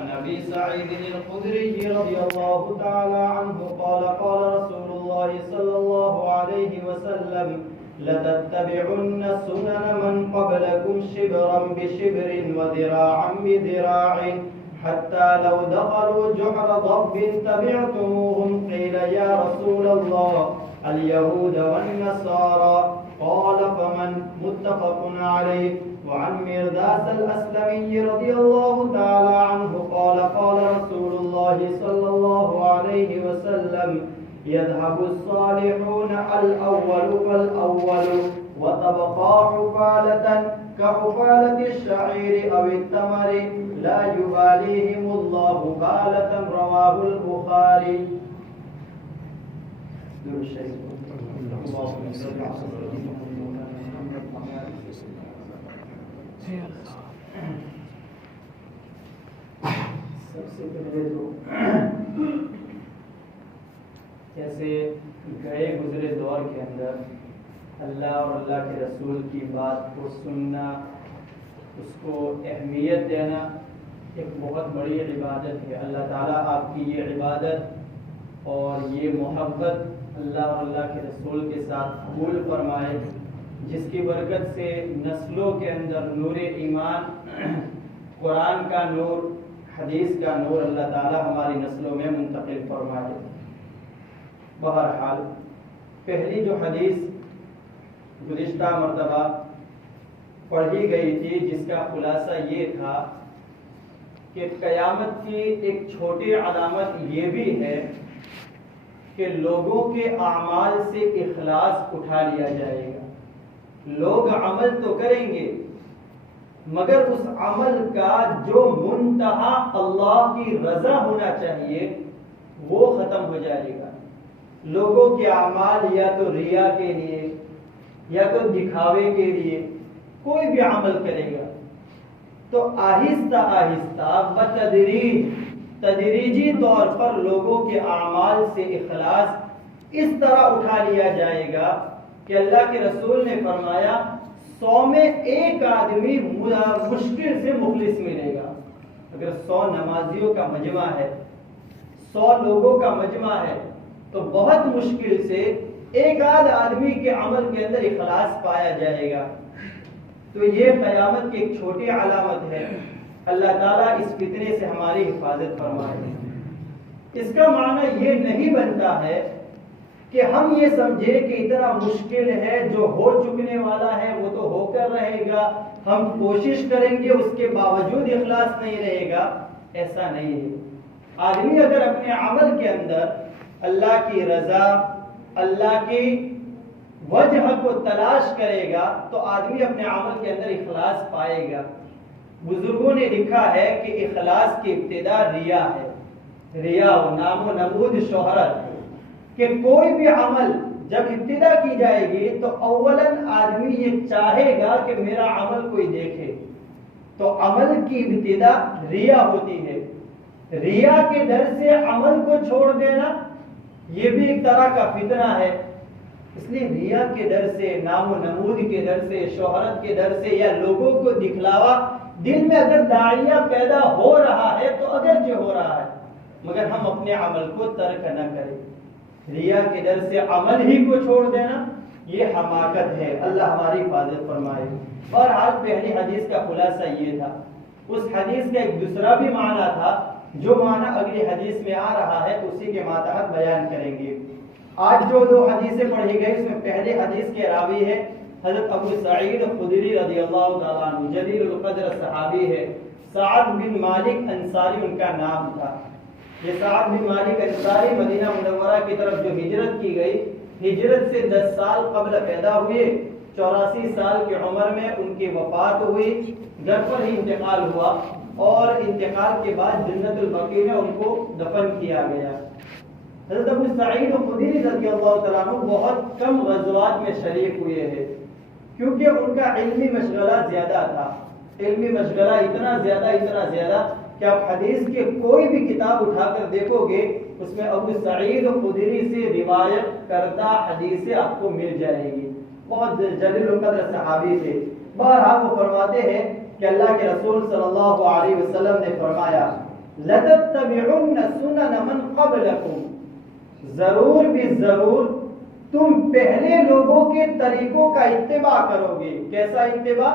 عن أبي سعيد الخدري رضي الله تعالى عنه قال قال رسول الله صلى الله عليه وسلم لتتبعن سنن من قبلكم شبرا بشبر وذراعا بذراع حتى لو دخلوا جحر ضب تبعتموهم قيل يا رسول الله اليهود والنصارى قال فمن متفق عليه. وعن مرداس الأسلمي رضي الله تعالى عنه قال قال رسول الله صلى الله عليه وسلم يذهب الصالحون الأول فالأول وتبقى حفالة كحفالة الشعير أو التمر لا يباليهم الله بالة. رواه البخاري. سب سے پہلے تو جیسے گئے گزرے دور کے اندر اللہ اور اللہ کے رسول کی بات کو سننا، اس کو اہمیت دینا ایک بہت بڑی عبادت ہے. اللہ تعالیٰ آپ کی یہ عبادت اور یہ محبت اللہ اور اللہ کے رسول کے ساتھ قبول فرمائے، جس کی برکت سے نسلوں کے اندر نور ایمان، قرآن کا نور، حدیث کا نور اللہ تعالیٰ ہماری نسلوں میں منتقل فرمائے. بہرحال پہلی جو حدیث گزشتہ مرتبہ پڑھی گئی تھی، جس کا خلاصہ یہ تھا کہ قیامت کی ایک چھوٹی علامت یہ بھی ہے کہ لوگوں کے اعمال سے اخلاص اٹھا لیا جائے گا. لوگ عمل تو کریں گے مگر اس عمل کا جو منتہا اللہ کی رضا ہونا چاہیے وہ ختم ہو جائے گا. لوگوں کے اعمال یا تو ریا کے لیے یا تو دکھاوے کے لیے کوئی بھی عمل کرے گا تو آہستہ آہستہ تدریجی طور پر لوگوں کے اعمال سے اخلاص اس طرح اٹھا لیا جائے گا کہ اللہ کے رسول نے فرمایا 100 میں ایک آدمی مشکل سے مخلص ملے گا. اگر 100 نمازیوں کا مجمع ہے، 100 لوگوں کا مجمع ہے تو بہت مشکل سے ایک آدھ آدمی کے عمل کے اندر اخلاص پایا جائے گا. تو یہ قیامت کی ایک چھوٹی علامت ہے. اللہ تعالیٰ اس فتنے سے ہماری حفاظت فرمائے. اس کا معنی یہ نہیں بنتا ہے کہ ہم یہ سمجھے کہ اتنا مشکل ہے، جو ہو چکنے والا ہے وہ تو ہو کر رہے گا، ہم کوشش کریں گے اس کے باوجود اخلاص نہیں رہے گا. ایسا نہیں ہے. آدمی اگر اپنے عمل کے اندر اللہ کی رضا، اللہ کی وجہ کو تلاش کرے گا تو آدمی اپنے عمل کے اندر اخلاص پائے گا. بزرگوں نے لکھا ہے کہ اخلاص کی ابتدا ریا ہے. ریا و نام و نمود شہرت، کہ کوئی بھی عمل جب ابتدا کی جائے گی تو اولاً آدمی یہ چاہے گا کہ میرا عمل کوئی دیکھے. تو عمل کی ابتدا ریا ہوتی ہے. ریا کے ڈر سے عمل کو چھوڑ دینا یہ بھی ایک طرح کا فتنہ ہے. اس لیے ریا کے ڈر سے، نام و نمود کے ڈر سے، شہرت کے ڈر سے یا لوگوں کو دکھلاوا، دل میں اگر داعیہ پیدا ہو رہا ہے تو اگرچہ ہو رہا ہے مگر ہم اپنے عمل کو ترک نہ کریں. ریا کے ڈر سے عمل ہی کو چھوڑ دینا یہ حماقت ہے. اللہ ہماری حفاظت فرمائے. اور آج پہلی حدیث کا خلاصہ یہ تھا. اس حدیث کا ایک دوسرا بھی معنی تھا جو معنی اگلی حدیث میں آ رہا ہے تو اسی کے ماتحت بیان کریں گے. آج جو 2 حدیثیں پڑھی گئی اس میں پہلے حدیث کے راوی ہے حضرت ابو سعید خدری رضی اللہ تعالیٰ عنہ، جلیل القدر صحابی ہے. سعد بن مالک انصاری ان کا نام تھا. یہ سعد بن مالک انصاری مدینہ منورہ کی طرف جو ہجرت کی گئی، ہجرت سے 10 سال قبل پیدا ہوئے. 84 سال کی عمر میں ان کی وفات ہوئی. گھر پر ہی انتقال ہوا اور انتقال کے بعد جنت البقیع میں ان کو دفن کیا گیا. حضرت ابو سعید خدری رضی اللہ تعالیٰ عنہ بہت کم غزوات میں شریک ہوئے ہیں کیونکہ ان کا علمی مشغلہ زیادہ تھا. علمی مشغلہ اتنا زیادہ کہ آپ حدیث کے کوئی بھی کتاب اٹھا کر دیکھو گے اس میں ابو سعید خدری سے روایت کردہ حدیثیں آپ کو مل جائے گی. بہت جلیل القدر صحابی تھے. بہرحال وہ فرماتے ہیں کہ اللہ کے رسول صلی اللہ علیہ وسلم نے فرمایا لَتَتَّبِعُنَّ سُنَنَ مَنْ قَبْلَكُمْ، ضرور بھی ضرور تم پہلے لوگوں کے طریقوں کا اتباع کرو گے۔ کیسا اتباع؟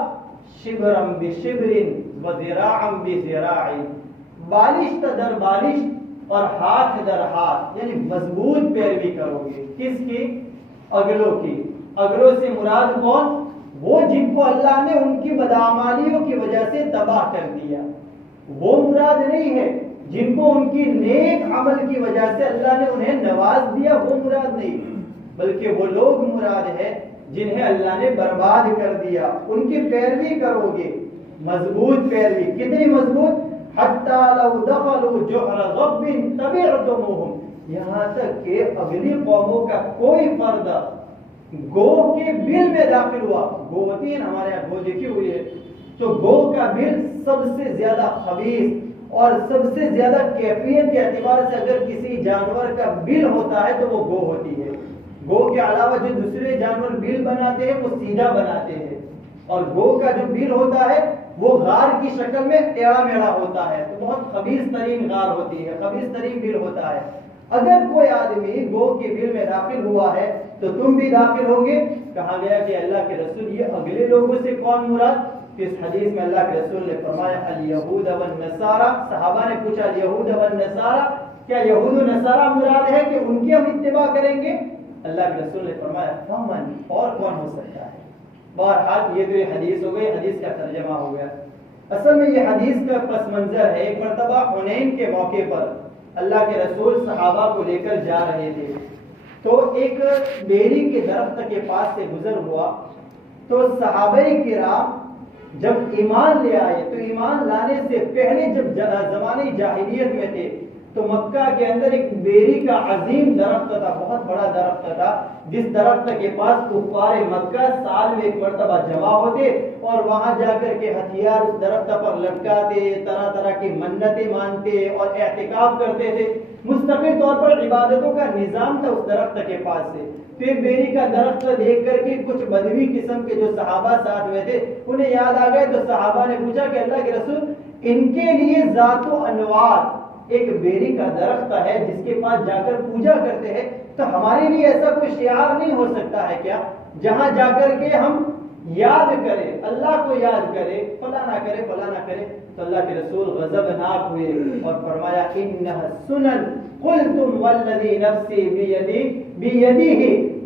شبرًا بشبر وذراعًا بذراع، بالشت در بالشت اور ہاتھ در ہاتھ، یعنی مضبوط پیروی کرو گے۔ کس کی؟ اگلوں کی۔ اگلوں سے مراد کون؟ وہ جن کو اللہ نے ان کی بدعمالیوں کی وجہ سے تباہ کر دیا، وہ مراد نہیں ہے۔ جن کو ان کی نیک عمل کی وجہ سے اللہ نے انہیں نواز دیا، وہ مراد نہیں، بلکہ وہ لوگ مراد ہے جنہیں اللہ نے برباد کر دیا، ان کی پیروی کرو گے، مضبوط پیروی۔ کتنی مضبوط؟ حتی لو دخلوا جحر ضب تبعتموہم، یہاں تک کہ اگلی قوموں کا کوئی فرد گو کے بل میں داخل ہوا۔ گو ہوتی ہے نا، ہمارے یہاں گو دیکھی ہوئی ہے، تو گو کا بل سب سے زیادہ خبیث اور سب سے زیادہ کیفیت کے اعتبار سے اگر کسی جانور کا بل ہوتا ہے تو وہ گو ہوتی ہے۔ گو کے علاوہ جو دوسرے جانور بل بناتے ہیں وہ سیدھا بناتے ہیں، اور گو کا جو بل ہوتا ہے وہ غار کی شکل میں ٹیڑھا میڑھا ہوتا ہے، تو بہت خبیث ترین غار ہوتی ہے، خبیث ترین بل ہوتا ہے۔ اگر کوئی آدمی گو کے بل میں داخل ہوا ہے تو تم بھی داخل ہوگے۔ کہا گیا کہ اللہ کے رسول یہ اگلے لوگوں سے کون مراد؟ اس حدیث میں اللہ کے رسول نے فرمایا الیہود والنصارى، صحابہ نے پوچھا الیہود والنصارى، کیا یہود و نصارہ مراد ہے کہ ان کی ہم اتباع کریں گے؟ اللہ کے رسول نے فرمایا فمن، اور کون ہو سکتا ہے؟ بہرحال یہ تو یہ حدیث ہو گئی، حدیث کا ترجمہ ہو گیا۔ اصل میں یہ حدیث کا پس منظر ہے، ایک مرتبہ حنین کے موقع پر اللہ کے رسول صحابہ کو لے کر جا رہے تھے، تو ایک بیری کے درخت کے پاس سے گزر ہوا، تو صحابہ کرام جب ایمان لے آئے تو ایمان لانے سے پہلے جب زمانے جاہلیت میں تھے تو مکہ کے اندر ایک بیری کا عظیم درخت تھا، بہت بڑا درخت تھا، جس درخت کے پاس کفار مکہ سال میں ایک مرتبہ جمع ہوتے اور وہاں جا کر کے ہتھیار اس درخت پر لٹکاتے، طرح طرح کی منتیں مانتے اور اعتکاف کرتے تھے۔ مستقل طور پر عبادتوں کا نظام تھا اس درخت کے پاس سے۔ پھر بیری کا درخت دیکھ کر کے کچھ بدوی قسم کے جو صحابہ ساتھ میں تھے انہیں یاد آ گئے، تو صحابہ نے پوچھا کہ اللہ کے رسول ان کے لیے ذات و انوار ایک بیری کا درخت ہے جس کے پاس جا کر پوجا کرتے ہیں، تو ہمارے لیے ایسا کوئی شعار نہیں ہو سکتا ہے کیا جہاں جا کر کے ہم یاد کریں، اللہ کو یاد کرے، فلاں نہ کرے فلاں نہ کرے؟ تو اللہ کے رسول غضبناک ہوئے اور فرمایا انها سنن قلتم والذی نفسی بیدہ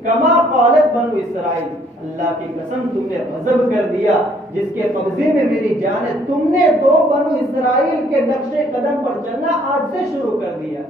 کما قالت بنو اسرائیل، اللہ کی قسم تم نے غضب کر دیا جس کے قبضے میں میری جان ہے، تم نے تو بنو اسرائیل کے نقش قدم پر چلنا آج سے شروع کر دیا۔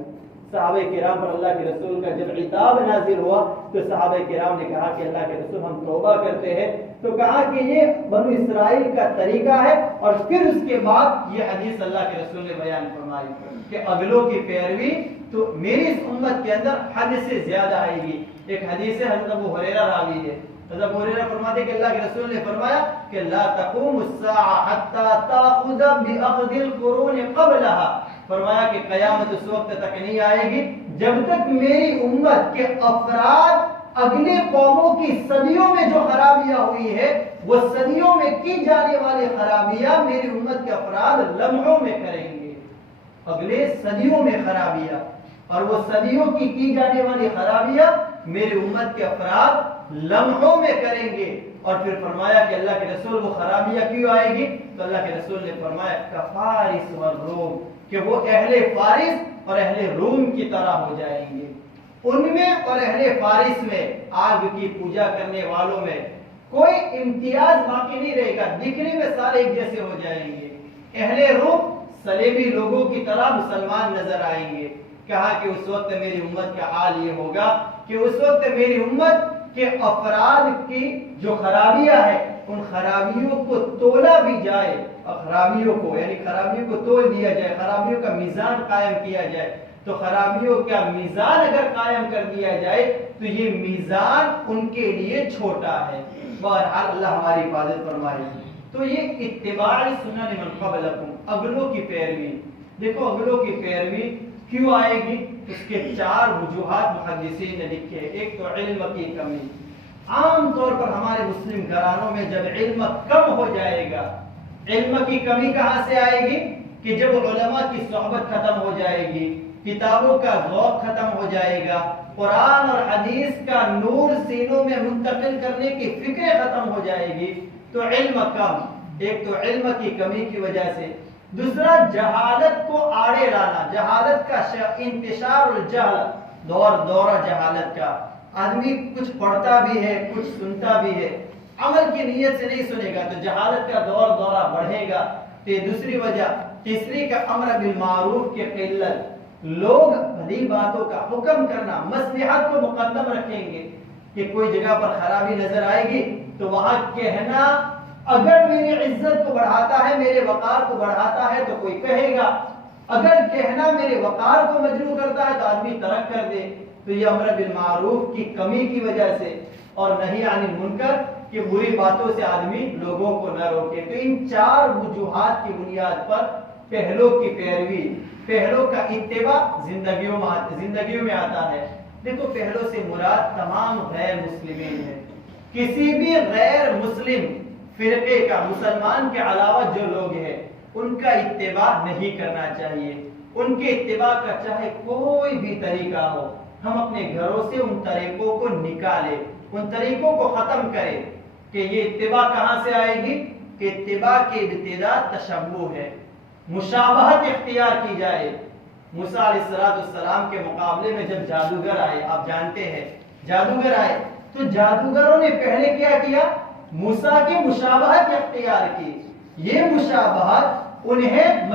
صحابہ کرام پر اللہ کے رسول کا جب عتاب نازل ہوا تو صحابہ کرام نے کہا کہ اللہ کے رسول ہم توبہ کرتے ہیں، تو کہا کہ یہ بنو اسرائیل کا طریقہ ہے، اور پھر اس کے بعد یہ حدیث اللہ کے رسول نے بیان فرمائی کہ اگلوں کی پیروی تو میری اس امت کے اندر حد سے زیادہ آئے گی۔ ایک حدیث ہے، حضرت ابو ہریرہ راوی ہے، حضرت ابو ہریرہ فرماتے کہ اللہ کے رسول نے فرمایا کہ لا تقوم الساعة حتى تأخذ بأخذ القرون قبلها، فرمایا کہ قیامت اس وقت تک نہیں آئے گی جب تک میری امت کے افراد اگلے قوموں کی صدیوں میں جو خرابیاں ہوئی ہے وہ صدیوں میں کی جانے والی خرابیاں میری امت کے افراد لمحوں میں کریں گے۔ اگلے صدیوں میں خرابیاں، اور وہ صدیوں کی جانے والی خرابیاں میری امت کے افراد لمحوں میں کریں گے۔ اور پھر فرمایا کہ اللہ کے رسول وہ خرابیاں کیوں آئے گی؟ تو اللہ کے رسول نے فرمایا کفارس والروم، کہ وہ اہل فارس اور اہل روم کی طرح ہو جائیں گے۔ ان میں اور اہل فارس میں، آگ کی پوجا کرنے والوں میں کوئی امتیاز باقی نہیں رہے گا، دکھنے میں سارے ایک جیسے ہو جائیں گے۔ اہل روم صلیبی لوگوں کی طرح مسلمان نظر آئیں گے۔ کہا کہ اس وقت میری امت کا حال یہ ہوگا کہ اس وقت میری امت کے افراد کی جو خرابیاں ہیں ان خرابیوں کو تولا بھی جائے، اور خرابیوں کو یعنی خرابیوں کو تول دیا جائے، خرابیوں کا میزان قائم کیا جائے، تو خرابیوں کا میزان اگر قائم کر دیا جائے تو یہ میزان ان کے لیے چھوٹا ہے۔ بہرحال اللہ ہماری حفاظت فرمائے۔ تو یہ اتباع سنن من قبلکم، اگلوں کی پیروی۔ دیکھو اگلوں کی پیروی کیوں آئے گی؟ اس کے 4 وجوہات محدثین نے لکھے۔ ایک تو علم کی کمی، عام طور پر ہمارے مسلم گھرانوں میں جب علم کم ہو جائے گا، علم کی کمی کہاں سے آئے گی کہ جب علماء کی صحبت ختم ہو جائے گی، کتابوں کا ذوق ختم ہو جائے گا، قرآن اور حدیث کا نور سینوں میں منتقل کرنے کی فکر ختم ہو جائے گی، تو علم کم، ایک تو علم کی کمی کی وجہ سے، دوسرا جہالت کو آڑے لانا، جہالت کا انتشار الجہل، دورہ جہالت کا، آدمی کچھ پڑھتا بھی ہے کچھ سنتا بھی ہے، عمل کی نیت سے نہیں سنے گا تو جہالت کا دورہ بڑھے گا۔ تو یہ دوسری وجہ۔ تیسری کا امر بالمعروف کی قلت، لوگ بھلی باتوں کا حکم کرنا، مصلحت کو مقدم رکھیں گے کہ کوئی جگہ پر خرابی نظر آئے گی تو وہاں کہنا اگر میری عزت کو بڑھاتا ہے، میرے وقار کو بڑھاتا ہے تو کوئی کہے گا، اگر کہنا میرے وقار کو مجروح کرتا ہے تو آدمی ترک کر دے۔ تو یہ امر بالمعروف کی کمی کی وجہ سے اور نہی عن المنکر کہ بری باتوں سے آدمی لوگوں کو نہ روکے۔ تو ان چار وجوہات کی بنیاد پر پہلو کی پیروی، پہلو کا اتباع زندگیوں میں آتا ہے۔ دیکھو پہلو سے مراد تمام غیر مسلمین ہے، کسی بھی غیر مسلم فرقے کا، مسلمان کے علاوہ جو لوگ ہیں ان کا اتباع نہیں کرنا چاہیے۔ ان کے اتباع کا چاہے کوئی بھی طریقہ ہو، ہم اپنے گھروں سے ان طریقوں کو نکالیں، ان طریقوں کو ختم کریں۔ کہ یہ اتباع کہاں سے آئے گی؟ کہ اتباع کی ابتدا تشبہ ہے، مشابہت اختیار کی جائے۔ موسیٰ علیہ السلام کے مقابلے میں جب جادوگر آئے، آپ جانتے ہیں جادوگر آئے تو جادوگروں نے پہلے کیا کیا؟ موسیٰ کی مشابہت اختیار کی۔ یہ مشابہت انہیں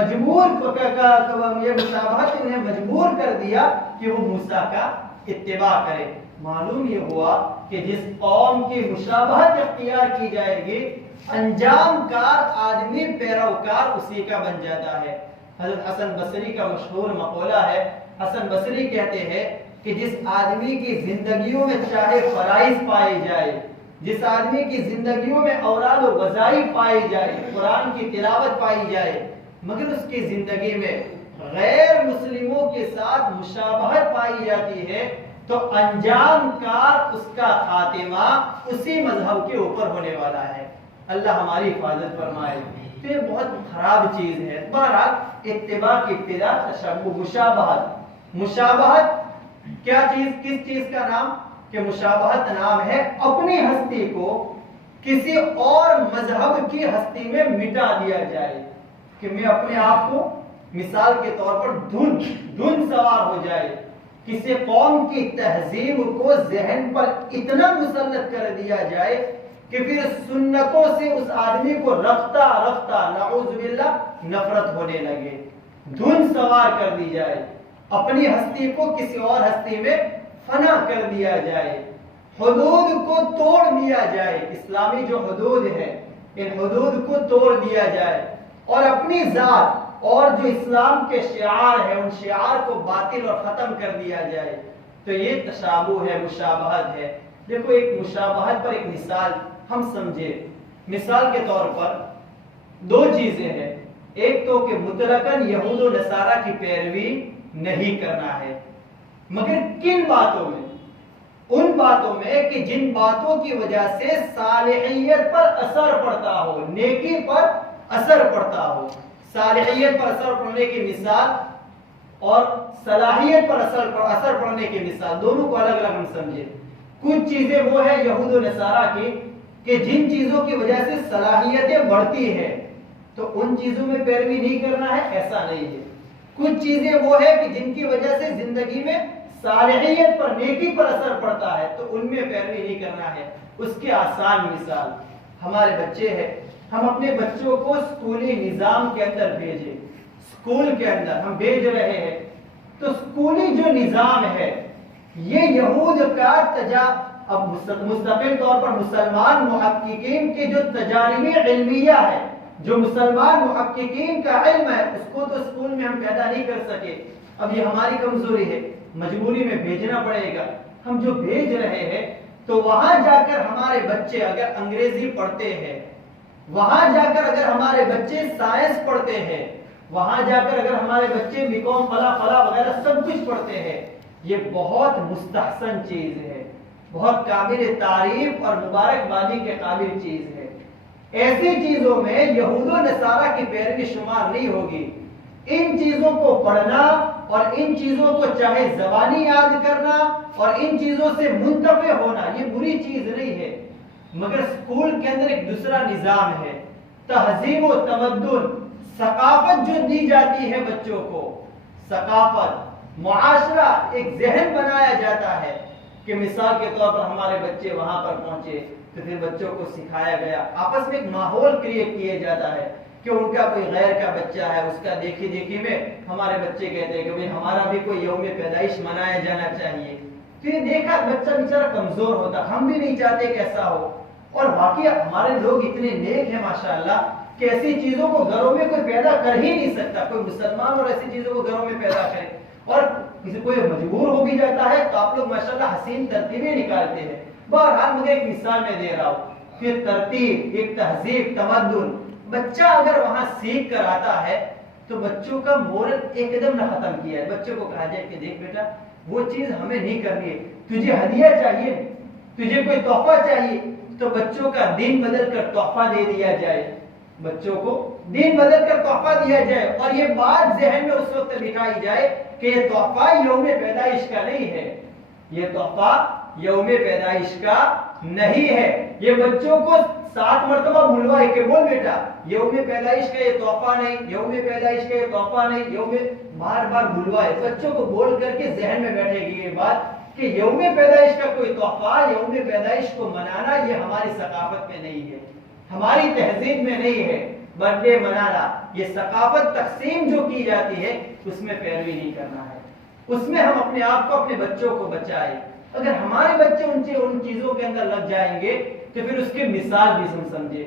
مجبور کر دیا کہ وہ موسیٰ کا اتباع کرے۔ معلوم یہ ہوا کہ جس قوم کی مشابہت اختیار کی جائے گی، انجام کار آدمی پیروکار اسی کا بن جاتا ہے۔ حضرت حسن بصری کا مشہور مقولہ ہے، حسن بصری کہتے ہیں کہ جس آدمی کی زندگیوں میں چاہے فرائض پائے جائے، جس آدمی کی زندگیوں میں اوراد و وظائف پائی جائے، قرآن کی تلاوت پائی جائے، مگر اس کی زندگی میں غیر مسلموں کے ساتھ مشابہت پائی جاتی ہے، تو انجام کار اس کا خاتمہ اسی مذہب کے اوپر ہونے والا ہے۔ اللہ ہماری حفاظت فرمائے۔ تو یہ بہت خراب چیز ہے۔ بہرحال اتباع کی ابتدا تشبہ، مشابہت۔ مشابہت کیا چیز، کس چیز کا نام؟ کہ مشابہت نام ہے اپنی ہستی کو کسی اور مذہب کی ہستی میں مٹا دیا جائے، کہ میں اپنے آپ کو مثال کے طور پر دھن سوار ہو جائے، کسی قوم کی تہذیب کو ذہن پر اتنا مسلط کر دیا جائے کہ پھر سنتوں سے اس آدمی کو رفتہ رفتہ نعوذ باللہ نفرت ہونے لگے، دھن سوار کر دی جائے، اپنی ہستی کو کسی اور ہستی میں فنا کر دیا جائے، حدود کو توڑ دیا جائے، اسلامی جو حدود ہے ان حدود کو توڑ دیا جائے، اور اپنی ذات اور جو اسلام کے شعار ہیں ان شعار کو باطل اور ختم کر دیا جائے۔ تو یہ تشابہ ہے، مشابہت ہے۔ دیکھو ایک مشابہت پر ایک مثال ہم سمجھے، مثال کے طور پر دو چیزیں ہیں، ایک تو کہ مطلقاً یہود و نصارہ کی پیروی نہیں کرنا ہے، مگر کن باتوں میں؟ ان باتوں میں کہ جن باتوں کی وجہ سے صالحیت پر اثر پڑتا ہو، نیکی پر اثر پڑتا ہو۔ صالحیت پر اثر پڑنے کی مثال اور صلاحیت پر اثر پڑنے کی مثال، دونوں کو الگ الگ ہم سمجھے۔ کچھ چیزیں وہ ہیں یہود و نصارہ کی کہ جن چیزوں کی وجہ سے صلاحیتیں بڑھتی ہیں تو ان چیزوں میں پیروی نہیں کرنا ہے، ایسا نہیں ہے۔ کچھ چیزیں وہ ہے کہ جن کی وجہ سے زندگی میں صالحیت پر، نیکی پر اثر پڑتا ہے تو ان میں پیروی نہیں کرنا ہے۔ اس کی آسان مثال، ہمارے بچے ہیں، ہم اپنے بچوں کو اسکولی نظام کے اندر بھیجیں، اسکول کے اندر ہم بھیج رہے ہیں تو اسکولی جو نظام ہے یہ یہود کا اب مستقل طور پر مسلمان محققین کی جو تجاربی علمیہ ہے، جو مسلمان محققین کا علم ہے، اس کو تو اسکول میں ہم پیدا نہیں کر سکے۔ اب یہ ہماری کمزوری ہے، مجبوری میں بھیجنا پڑے گا۔ ہم جو بھیج رہے ہیں تو وہاں جا کر ہمارے بچے اگر انگریزی پڑھتے ہیں، وہاں جا کر اگر ہمارے بچے سائنس پڑھتے ہیں، وہاں جا کر اگر ہمارے بچے بیکام فلاں وغیرہ سب کچھ پڑھتے ہیں، یہ بہت مستحسن چیز ہے، بہت قابل تعریف اور مبارکبادی کے قابل چیز ہے۔ ایسی چیزوں میں یہود و نصارہ کی پیروی شمار نہیں ہوگی۔ ان چیزوں کو پڑھنا اور ان چیزوں کو چاہے زبانی یاد کرنا اور ان چیزوں سے منتفع ہونا یہ بری چیز نہیں ہے، مگر اسکول کے اندر ایک دوسرا نظام ہے، تہذیب و تمدن، ثقافت جو دی جاتی ہے بچوں کو، ثقافت، معاشرہ، ایک ذہن بنایا جاتا ہے کہ مثال کے طور پر ہمارے بچے وہاں پر پہنچے تو پھر بچوں کو سکھایا گیا، آپس میں ایک ماحول کریٹ کیا جاتا ہے کہ ان کا کوئی غیر کا بچہ ہے، اس کا دیکھی دیکھی میں ہمارے بچے کہتے ہیں کہ بھئی ہمارا بھی کوئی یوم پیدائش منایا جانا چاہیے، پھر دیکھا بچہ بیچارہ کمزور ہوتا، ہم بھی نہیں چاہتے کہ ایسا ہو، اور واقعی ہمارے لوگ اتنے نیک ہیں ماشاءاللہ کہ ایسی چیزوں کو گھروں میں کوئی پیدا کر ہی نہیں سکتا، کوئی مسلمان اور ایسی چیزوں کو گھروں میں پیدا کرے، اور کسی کوئی مجبور ہو بھی جاتا ہے تو آپ لوگ ماشاءاللہ حسین ترتیبیں نکالتے ہیں۔ بہرحال مجھے ایک مثال میں دے رہا ہوں، پھر ترتیب، ایک تہذیب، تمدن، بچہ اگر وہاں سیکھ کر آتا ہے تو بچوں کا مورل ایک دم نہ ختم کیا ہے، بچوں کو کہا جائے کہ دیکھ بیٹا وہ چیز ہمیں نہیں کرنی ہے، تجھے ہدیہ چاہیے، تجھے کوئی تحفہ چاہیے تو بچوں کا دین بدل کر تحفہ دے دیا جائے، بچوں کو دین بدل کر تحفہ دیا جائے، اور یہ بات ذہن میں اس وقت بٹھائی جائے کہ یہ تحفہ یوم پیدائش کا نہیں ہے، یہ تحفہ یوم پیدائش کا نہیں ہے، یہ بچوں کو 7 مرتبہ بلوائے کہ بول بیٹا یوم پیدائش کا یہ تحفہ نہیں، یوم پیدائش کا یہ تحفہ نہیں، بار بار بلوائے، بچوں کو بول کر کے ذہن میں بیٹھے گی یہ بات کہ یوم پیدائش کا کوئی تحفہ، یوم پیدائش کو منانا یہ ہماری ثقافت میں نہیں ہے، ہماری تہذیب میں نہیں ہے، برتھ ڈے منانا، یہ ثقافت تقسیم جو کی جاتی ہے اس میں پیروی نہیں کرنا ہے، اس میں ہم اپنے آپ کو، اپنے بچوں کو بچائیں۔ اگر ہمارے بچے ان چیزوں کے اندر لگ جائیں گے تو پھر اس کی مثال بھی سمجھے۔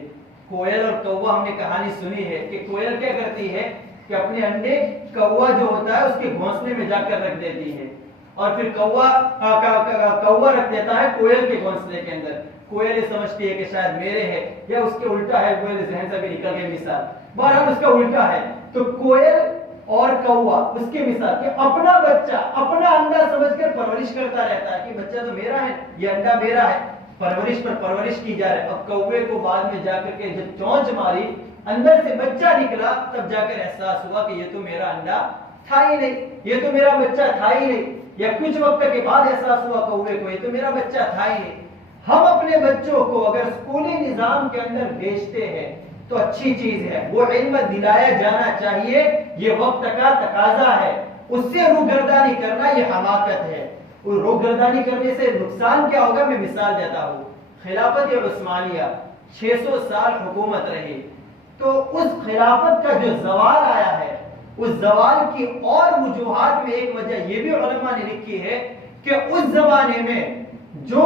کوئل اور کوا ہم نے کہانی سنی ہے کہ کوئل کیا کرتی ہے کہ اپنے انڈے کوا جو ہوتا ہے اس کے گھونسلے میں جا کر رکھ دیتی ہے، اور پھر کوا رکھ دیتا ہے کوئل کے گھونسلے کے اندر، کوئل سمجھتی ہے کہ شاید میرے ہے، یا اس کے الٹا ہے، کوئل ذہن سے بھی نکل گئی مثال، بہرحال اس کا الٹا ہے، تو کوئل اور کوا اس کے مثال کہ اپنا بچہ اپنا انڈا سمجھ کر پرورش کرتا رہتا ہے کہ بچہ تو میرا ہے، یہ انڈا میرا ہے، پرورش پر پرورش کی جا رہی ہے۔ اب کوے کو بعد میں جا کر کے جب چونچ ماری اندر سے بچہ نکلا تب جا کر احساس ہوا کہ یہ تو میرا انڈا تھا ہی نہیں، یہ تو میرا بچہ تھا ہی نہیں، یا کچھ وقت کے بعد احساس ہوا کوے کو یہ تو میرا بچہ تھا ہی نہیں۔ ہم اپنے بچوں کو اگر اسکولی نظام کے اندر بھیجتے ہیں تو اچھی چیز ہے، وہ علم دلایا جانا چاہیے، یہ وقت کا تقاضا ہے، اس سے روگردانی کرنا یہ حماقت ہے، اور روگردانی کرنے سے نقصان کیا ہوگا میں مثال دیتا ہوں۔ خلافت عثمانیہ 600 سال حکومت رہی، تو اس خلافت کا جو زوال آیا ہے اس زوال کی اور وجوہات میں ایک وجہ یہ بھی علماء نے لکھی ہے کہ اس زمانے میں جو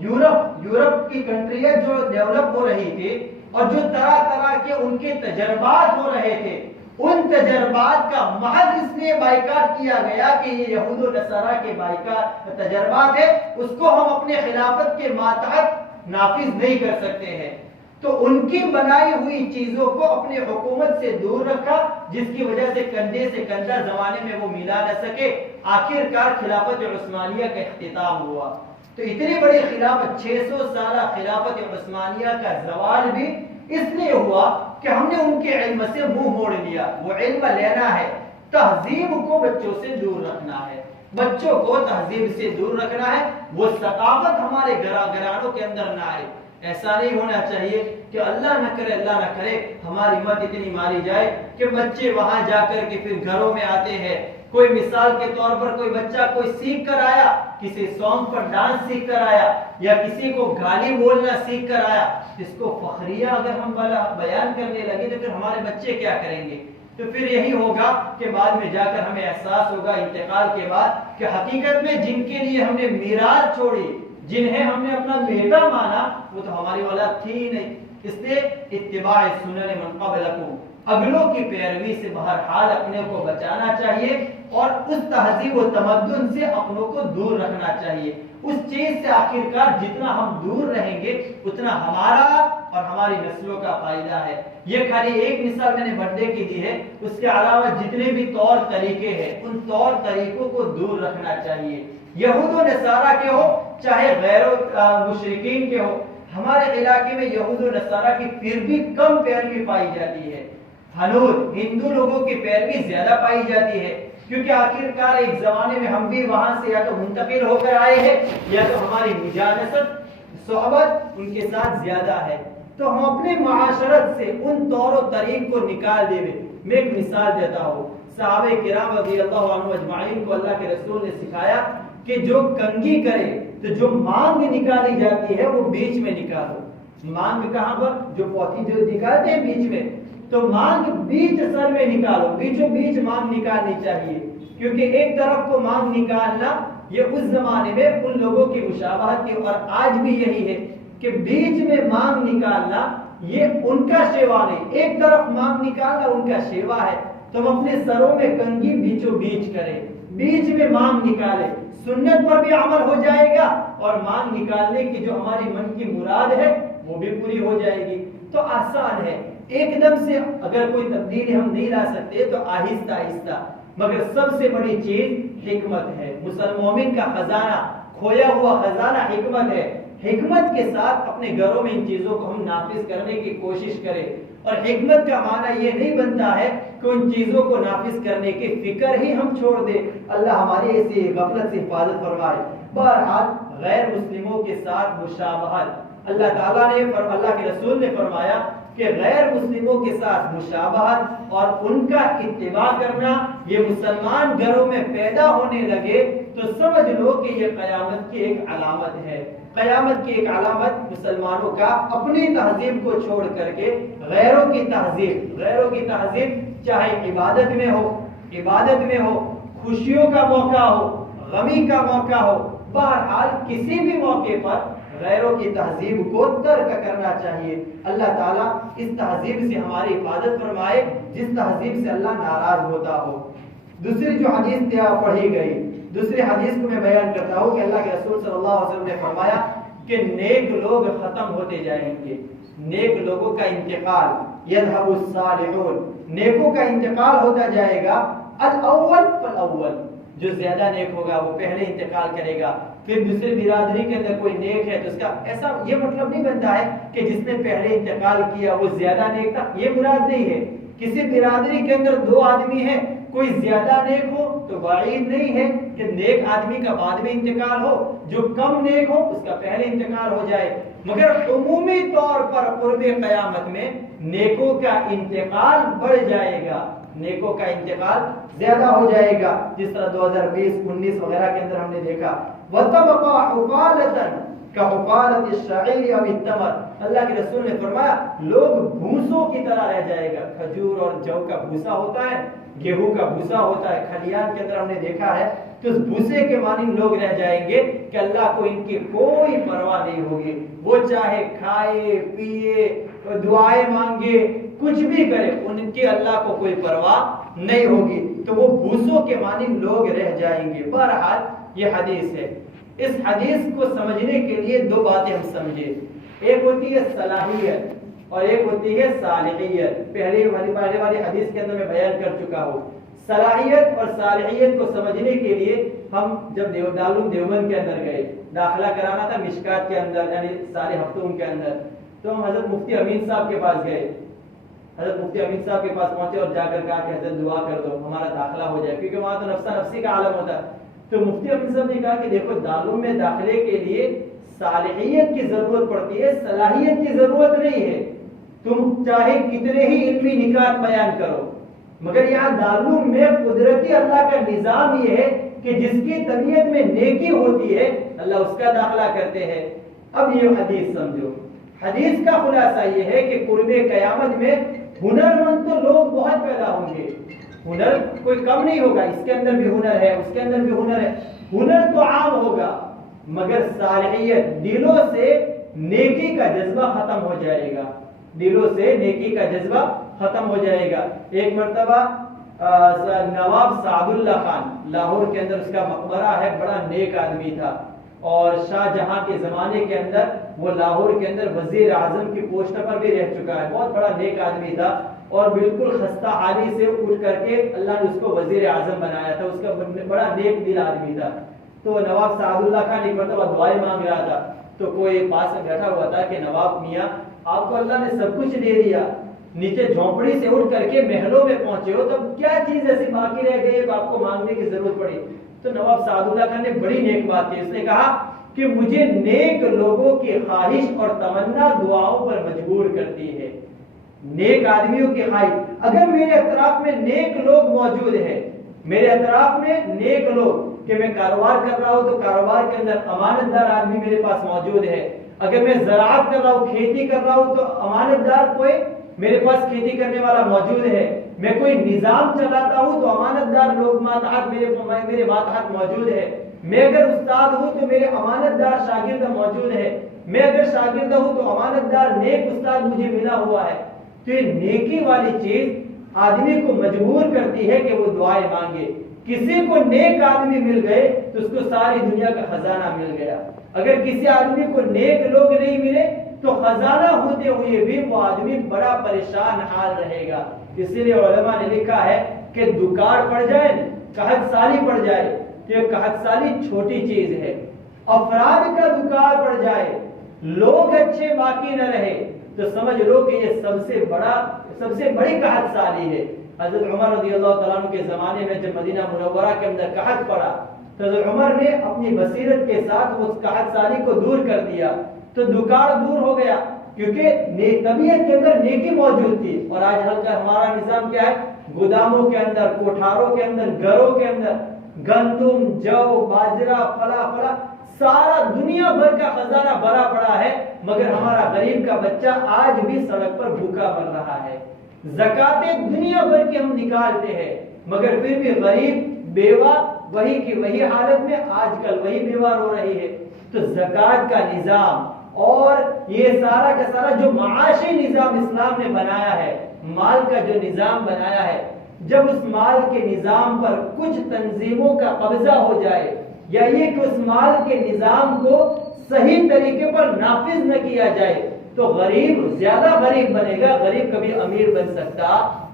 یورپ کی کنٹریاں جو ڈیولپ ہو رہی تھی اور جو طرح طرح کے ان کے تجربات ہو رہے تھے، ان تجربات کا محض اس لیے بائیکاٹ کیا گیا کہ یہ یہود و نصارہ کے بائیکاٹ تجربات ہے، اس کو ہم اپنے خلافت کے ماتحت نافذ نہیں کر سکتے ہیں، تو ان کی بنائی ہوئی چیزوں کو اپنے حکومت سے دور رکھا، جس کی وجہ سے کندھے سے کندھا زمانے میں وہ ملا نہ سکے، آخر کار خلافت عثمانیہ کا اختتام ہوا۔ تو اتنی بڑی خلافت 600 سالہ خلافت عثمانیہ کا زوال بھی اس لیے ہوا کہ ہم نے ان کے علم سے منہ موڑ لیا، وہ علم لینا ہے، تہذیب کو بچوں سے دور رکھنا ہے، بچوں کو تہذیب سے دور رکھنا ہے، وہ ثقافت ہمارے گھرانوں کے اندر نہ آئے۔ ایسا نہیں ہونا چاہیے کہ اللہ نہ کرے ہماری مت اتنی ماری جائے کہ بچے وہاں جا کر کے پھر گھروں میں آتے ہیں، کوئی مثال کے طور پر کوئی بچہ کوئی سیکھ کر آیا، کسی سانگ پر ڈانس سیکھ کر آیا، یا کسی کو گالی بولنا سیکھ کر آیا، اس کو فخریہ اگر ہم بیان کرنے لگے تو پھر ہمارے بچے کیا کریں گے؟ تو پھر یہی ہوگا کہ بعد میں جا کر ہمیں احساس ہوگا انتقال کے بعد کہ حقیقت میں جن کے لیے ہم نے میراث چھوڑی، جنہیں ہم نے اپنا بیٹا مانا، وہ تو ہماری اولاد تھی ہی نہیں۔ اس لیے اتباع سنن من قبلکم، اگلوں کی پیروی سے بہرحال اپنے کو بچانا چاہیے، اور اس تہذیب و تمدن سے اپنوں کو دور رکھنا چاہیے۔ اس چیز سے آخرکار جتنا ہم دور رہیں گے اتنا ہمارا اور ہماری نسلوں کا فائدہ ہے۔ یہ خالی ایک مثال میں نے برتھ ڈے کی دی ہے، اس کے علاوہ جتنے بھی طور طریقے ہیں ان طور طریقوں کو دور رکھنا چاہیے، یہود و نصارہ کے ہو چاہے غیر مشرکین کے ہو۔ ہمارے علاقے میں یہود و نصارہ کی پھر بھی کم پیروی پائی جاتی ہے، حنود ہندو لوگوں کی پیروی زیادہ پائی جاتی ہے، کیونکہ آخرکار ایک زمانے میں ہم بھی وہاں سے یا تو منتقل ہو کر آئے ہیں یا تو ہماری مجانست صحبت ان کے ساتھ زیادہ ہے، تو ہم اپنے معاشرت سے ان طور و طریق کو نکال دے۔ میں ایک مثال دیتا ہوں، صحابہ کرام رضی اللہ عنہ اجمعین کو اللہ کے رسول نے سکھایا کہ جو کنگھی کرے تو جو مانگ نکالی جاتی ہے وہ بیچ میں نکالو۔ مانگ کہاں پر؟ جو پوتھی جو نکالتے ہیں بیچ میں، تو مانگ بیچ سر میں نکالو، بیچوں بیچ مانگ نکالنی چاہیے، کیونکہ ایک طرف کو مانگ نکالنا یہ اس زمانے میں ان لوگوں کی مشابہت تھی، اور آج بھی یہی ہے کہ بیچ میں مانگ نکالنا یہ ان کا شیوا نہیں، ایک طرف مانگ نکالنا ان کا شیوا ہے۔ تم اپنے سروں میں کنگھی بیچوں بیچ کرے، بیچ میں مانگ نکالے، سنت پر بھی عمل ہو جائے گا اور مانگ نکالنے کی جو ہماری من کی مراد ہے وہ بھی پوری ہو جائے گی۔ تو آسان ہے، ایک دم سے اگر کوئی تبدیلی ہم نہیں لا سکتے تو آہستہ آہستہ، مگر سب سے بڑی چیز حکمت ہے۔ مومن کا خزانہ، کھویا ہوا خزانہ حکمت ہے۔ حکمت کے ساتھ اپنے گھروں میں ان چیزوں کو ہم نافذ کرنے کی کوشش کریں، اور حکمت کا معنی یہ نہیں بنتا ہے کہ ان چیزوں کو نافذ کرنے کی فکر ہی ہم چھوڑ دیں۔ اللہ ہماری ایسی غفلت سے حفاظت فرمائے۔ بہرحال غیر مسلموں کے ساتھ مشابہت، اللہ تعالیٰ نے اللہ کے رسول نے فرمایا کہ غیر مسلموں کے ساتھ مشابہت اور ان کا اتباع کرنا یہ مسلمان گھروں میں پیدا ہونے لگے تو سمجھ لو کہ یہ قیامت کی ایک علامت ہے۔ قیامت کی ایک علامت مسلمانوں کا اپنی تہذیب کو چھوڑ کر کے غیروں کی تہذیب چاہے عبادت میں ہو، خوشیوں کا موقع ہو، غمی کا موقع ہو، بہرحال کسی بھی موقع پر غیروں کی تہذیب کو ترک کرنا چاہیے۔ اللہ تعالیٰ اس تہذیب سے ہماری حفاظت فرمائے جس تہذیب سے اللہ ناراض ہوتا ہو۔ دوسری جو حدیث پڑھی گئی، دوسری حدیث کو میں بیان کرتا ہوں کہ اللہ کے رسول صلی اللہ علیہ وسلم نے فرمایا کہ نیک لوگ ختم ہوتے جائیں گے، نیک لوگوں کا انتقال، یذهب الصالحون، نیکوں کا انتقال ہوتا جائے گا، الاول فالاول، جو زیادہ نیک ہوگا وہ پہلے انتقال کرے گا۔ پھر دوسری برادری کے اندر کوئی نیک ہے تو اس کا ایسا یہ مطلب نہیں بنتا ہے کہ جس نے پہلے انتقال کیا وہ زیادہ نیک تھا، یہ مراد نہیں ہے۔ کسی برادری کے اندر دو آدمی ہیں، کوئی زیادہ نیک ہو تو بعید نہیں ہے کہ نیک آدمی کا بعد میں انتقال ہو، جو کم نیک ہو اس کا پہلے انتقال ہو جائے، مگر عمومی طور پر قرب قیامت میں نیکوں کا انتقال بڑھ جائے گا، نیکوں کا انتقال زیادہ ہو جائے گا، جس طرح 2020 19 وغیرہ کے اندر ہم نے دیکھا۔ وَتَبْقَى حُفَالَةً كَحُفَالَةِ الشَّعِيرِ أَوِ التَّمَرِ، اللہ کے رسول نے فرمایا لوگ بھوسوں کی طرح رہ جائے گا۔ کھجور اور جو کا بھوسا ہوتا ہے، گیہوں کا بھوسا ہوتا ہے، کھلیان کے اندر ہم نے دیکھا ہے، تو اس بھوسے کے مانند لوگ رہ جائیں گے کہ اللہ کو ان کی کوئی پرواہ نہیں ہوگی، وہ چاہے کھائے پیے، دعائیں مانگے، کچھ بھی کرے، ان کی اللہ کو کوئی پرواہ نہیں ہوگی، تو وہ بھوسوں کے مانند لوگ رہ جائیں گے۔ بہرحال یہ حدیث ہے، اس حدیث کو سمجھنے کے لیے دو باتیں ہم سمجھے، ایک ہوتی ہے صلاحیت اور ایک ہوتی ہے صالحیت۔ پہلے والی حدیث کے اندر میں بیان کر چکا ہوں۔ صلاحیت اور صالحیت کو سمجھنے کے لیے ہم جب دارالعلوم دیوبند کے اندر گئے، داخلہ کرانا تھا مشکات کے اندر یعنی سارے ہفتوں کے اندر، تو ہم حضرت مفتی امین صاحب کے پاس گئے، حضرت مفتی امین صاحب کے پاس پہنچے اور جا کر کہا کہ حضرت دعا کر دو ہمارا داخلہ ہو جائے، کیونکہ وہاں تو نفسا نفسی کا عالم ہوتا ہے۔ تو مفتی امین صاحب نے کہا کہ دیکھو دارالعلوم میں داخلے کے لیے صالحیت کی ضرورت پڑتی ہے، صلاحیت کی ضرورت نہیں ہے، تم چاہے کتنے ہی علمی نکات بیان کرو، مگر یہاں دارالعلوم میں قدرتی اللہ کا نظام یہ ہے کہ جس کی طبیعت میں نیکی ہوتی ہے اللہ اس کا داخلہ کرتے ہیں۔ اب یہ حدیث سمجھو، حدیث کا خلاصہ یہ ہے کہ قرب قیامت میں ہنرمند تو لوگ بہت پیدا ہوں گے، ہنر کوئی کم نہیں ہوگا، اس کے اندر بھی ہنر ہے، اس کے اندر بھی ہنر ہے، ہنر تو عام ہوگا، مگر صالحیت، دلوں سے نیکی کا جذبہ ختم ہو جائے گا، دلوں سے نیکی کا جذبہ ختم ہو جائے گا۔ ایک مرتبہ نواب سعد اللہ خان، لاہور کے اندر اس کا مقبرہ ہے، بڑا نیک آدمی تھا، اور شاہ جہاں کے زمانے کے اندر وہ لاہور کے اندر وزیر اعظم کی پوسٹ پر بھی رہ چکا ہے، بہت بڑا نیک آدمی تھا، اور بالکل خستہ حالی سے اٹھ کر کے اللہ نے اس کو وزیر اعظم بنایا تھا، اس کا بڑا نیک دل آدمی تھا۔ تو نواب سعد اللہ خان ایک مرتبہ دعائیں مانگ رہا تھا، تو کوئی پاس میں بیٹھا ہوا تھا کہ نواب میاں آپ کو اللہ نے سب کچھ دے دیا، نیچے جھونپڑی سے اٹھ کر کے محلوں میں پہنچے ہو، تب کیا چیز ایسی باقی رہ گئی ہے آپ کو مانگنے کی ضرورت پڑی؟ تو نواب سعد اللہ خان نے بڑی نیک بات کی، اس نے کہا کہ مجھے نیک لوگوں کی خواہش اور تمنا دعاؤں پر مجبور کرتی ہے۔ نیک آدمیوں کی خواہش، اگر میرے اطراف میں نیک لوگ موجود ہیں، میرے اطراف میں نیک لوگ، کہ میں کاروبار کر رہا ہوں تو کاروبار کے اندر امانت دار آدمی میرے پاس موجود ہے، اگر میں زراعت کر رہا ہوں، کھیتی کر رہا ہوں تو امانت دار کوئی میرے پاس کھیتی کرنے والا موجود ہے، میں کوئی نظام چلاتا ہوں تو امانت دار لوگ ماتحت میرے ماتحت موجود ہے، میں اگر استاد ہوں تو میرے امانت دار شاگرد موجود ہے، میں اگر شاگرد ہوں تو امانت دار نیک استاد مجھے ملا ہوا ہے۔ تو یہ نیکی والی چیز آدمی کو مجبور کرتی ہے کہ وہ دعائیں مانگے۔ کسی کو نیک آدمی مل گئے تو اس کو ساری دنیا کا خزانہ مل گیا، اگر کسی آدمی کو نیک لوگ نہیں ملے تو خزانہ ہوتے ہوئے بھی وہ آدمی بڑا پریشان حال رہے گا۔ اس لیے علماء نے لکھا ہے کہ دکار پڑ جائے، قحط سالی پڑ جائے تو یہ قحط سالی چھوٹی چیز ہے، افراد کا دکار پڑ جائے، لوگ اچھے باقی نہ رہے تو سمجھ لو کہ یہ سب سے بڑی قحط سالی ہے۔ حضرت عمر رضی اللہ تعالیٰ عنہ کے زمانے میں جب مدینہ منورہ کے اندر قحط پڑا تو حضرت عمر نے اپنی بصیرت کے ساتھ اس قحط سالی کو دور کر دیا تو دکار دور ہو گیا، کیونکہ طبیعت کے اندر نیکی موجود تھی۔ اور آج ہمارا نظام کیا ہے؟ گوداموں کے اندر، کوٹھاروں کے اندر، گھروں کے اندر گندم، جو، باجرہ، فلا سارا دنیا بھر کا خزانہ بھرا پڑا ہے، مگر ہمارا غریب کا بچہ آج بھی سڑک پر بھوکا مر رہا ہے۔ زکاتیں دنیا بھر کی ہم نکالتے ہیں، مگر پھر بھی غریب بیوہ وہی کی وہی حالت میں آج کل وہی بیوہ رو رہی ہے۔ تو زکات کا نظام اور یہ سارا کا سارا جو معاشی نظام اسلام نے بنایا ہے، مال کا جو نظام بنایا ہے، جب اس مال کے نظام پر کچھ تنظیموں کا قبضہ ہو جائے یا یہ کہ اس مال کے نظام کو صحیح طریقے پر نافذ نہ کیا جائے تو غریب زیادہ غریب بنے گا، غریب کبھی امیر بن سکتا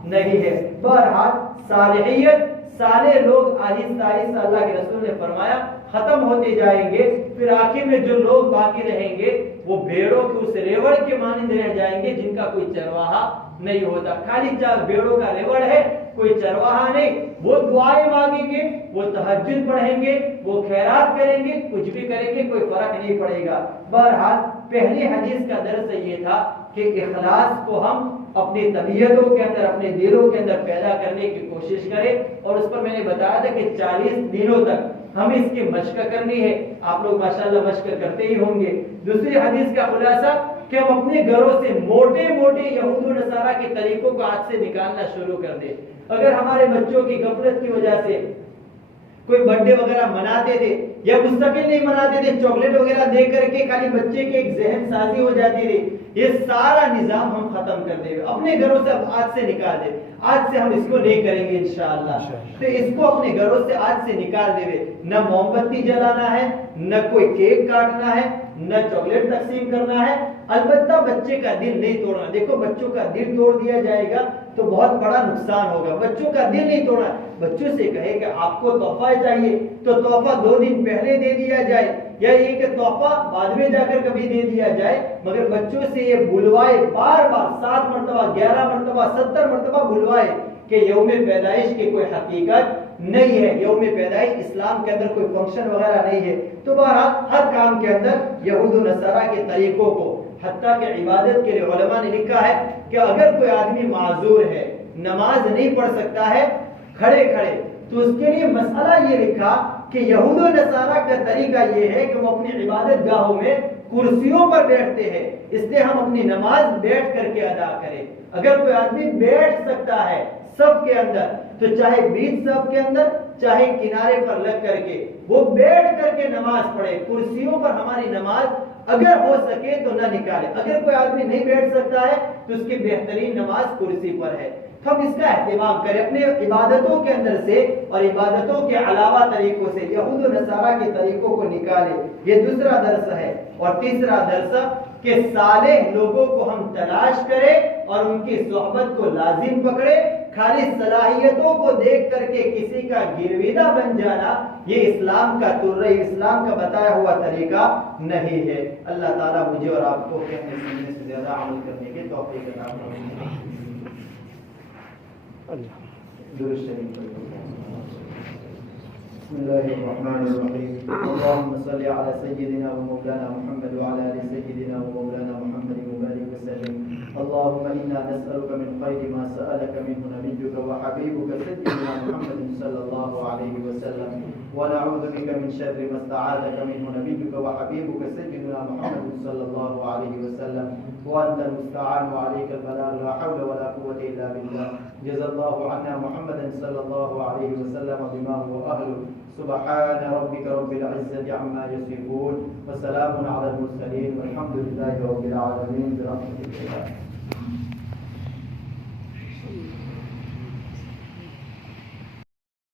نہیں ہے۔ بہرحال صالحیت، صالح لوگ آہستہ آہستہ اللہ کے رسول نے فرمایا ختم ہوتے جائیں گے، پھر آخر میں جو لوگ باقی رہیں گے وہ بھیڑوں کے اس ریوڑ کے مانند رہ جائیں گے جن کا کوئی چرواہا نہیں ہوتا۔ خالی بھیڑوں کا ریوڑ ہے، کوئی چرواہا نہیں۔ وہ دعائیں مانگیں گے، وہ تہجد پڑھیں گے، وہ خیرات کریں گے، کچھ بھی کریں گے، کوئی فرق نہیں پڑے گا۔ بہرحال پہلی حدیث کا درس یہ تھا کہ اخلاص کو ہم اپنی طبیعتوں کے اندر، اپنے دلوں کے اندر پیدا کرنے کی کوشش کریں، اور اس پر میں نے بتایا تھا کہ 40 دنوں تک ہم اس کی مشق کرنی ہے۔ آپ لوگ ماشاءاللہ مشق کرتے ہی ہوں گے۔ دوسری حدیث کا خلاصہ کہ ہم اپنے گھروں سے موٹے موٹے یہود و نصارہ کے طریقوں کو آج سے نکالنا شروع کر دیں۔ اگر ہمارے بچوں کی غفلت کی وجہ سے کوئی برتھ ڈے وغیرہ مناتے تھے یا مستقل نہیں مناتے تھے، چاکلیٹ وغیرہ دے کر کے خالی بچے کے ایک ذہن سازی ہو جاتی تھی، یہ سارا نظام ہم ختم کر دیں، اپنے گھروں سے آج سے نکال دیں۔ آج سے ہم اس کو نہیں کریں گے انشاءاللہ۔ تو اس کو اپنے گھروں سے آج سے نکال دے، نہ موم بتی جلانا ہے، نہ کوئی کیک کاٹنا ہے، نہ چاکلیٹ تقسیم کرنا ہے، البتہ بچے کا دل نہیں توڑنا۔ دیکھو بچوں کا دل توڑ دیا جائے گا تو بہت بڑا نقصان ہوگا۔ بچوں کا دل نہیں توڑنا، بچوں سے کہے کہ آپ کو تحفہ چاہیے تو تحفہ 2 دن پہلے دے دیا جائے، یا یہ کہ تحفہ بعد میں جا کر کبھی دے دیا جائے، مگر بچوں سے یہ بلوائے، بار بار 7 مرتبہ 11 مرتبہ 70 مرتبہ بلوائے کہ یوم پیدائش کی کوئی حقیقت نہیں ہے، یوم پیدائش اسلام کے اندر کوئی فنکشن وغیرہ نہیں ہے۔ تو بہرحال ہر کام کے اندر یہود و نصارہ کے طریقوں کو، حتیٰ کہ عبادت کے لیے علماء نے لکھا ہے کہ اگر کوئی آدمی معذور ہے، نماز نہیں پڑھ سکتا ہے کھڑے کھڑے، تو اس کے لیے مسئلہ یہ لکھا کہ یہود و نصارہ کا طریقہ یہ ہے کہ وہ اپنی عبادت گاہوں میں کرسیوں پر بیٹھتے ہیں، اس لیے ہم اپنی نماز بیٹھ کر کے ادا کریں۔ اگر کوئی آدمی بیٹھ سکتا ہے صف کے اندر تو چاہے بیچ صف کے اندر چاہے کنارے پر لگ کر کے وہ بیٹھ کر کے نماز پڑھے۔ کرسیوں پر ہماری نماز اگر ہو سکے تو نہ نکالے۔ اگر کوئی آدمی نہیں بیٹھ سکتا ہے تو اس کی بہترین نماز کرسی پر ہے۔ ہم اس کا اہتمام کریں، اپنے عبادتوں کے اندر سے اور عبادتوں کے علاوہ طریقوں سے یہود و نصارہ کے طریقوں کو نکالیں۔ یہ دوسرا درس ہے۔ اور تیسرا درس کہ صالح لوگوں کو ہم تلاش کریں اور ان کی صحبت کو لازم پکڑے۔ خالی صلاحیتوں کو دیکھ کر کے کسی کا گرویدہ بن جانا یہ اسلام کا ترئی، اسلام کا بتایا ہوا طریقہ نہیں ہے۔ اللہ تعالیٰ مجھے اور آپ کو اپنے سننے سے زیادہ عمل کرنے کے توفیق عطا فرمائے۔ درود شریف بسم الله الرحمن الرحيم اللهم صل على سيدنا ومولانا محمد وعلى ال سيدنا ومولانا محمد وبارك وسلم اللهم انا نسالك من خير ما سالك منه نبيك وحبيبك سيدنا محمد صلى الله عليه وسلم ونعوذ بك من شر ما استعاذك منه نبيك وحبيبك سيدنا محمد صلى الله عليه وسلم وانت المستعان وعليك البلاغ لا حول ولا قوه الا بالله جزا الله عنا محمدا صلى الله عليه وسلم بما هو اهله سبحان ربك رب العزة عما يصفون وسلام على المرسلين والحمد لله رب العالمين برحمتك.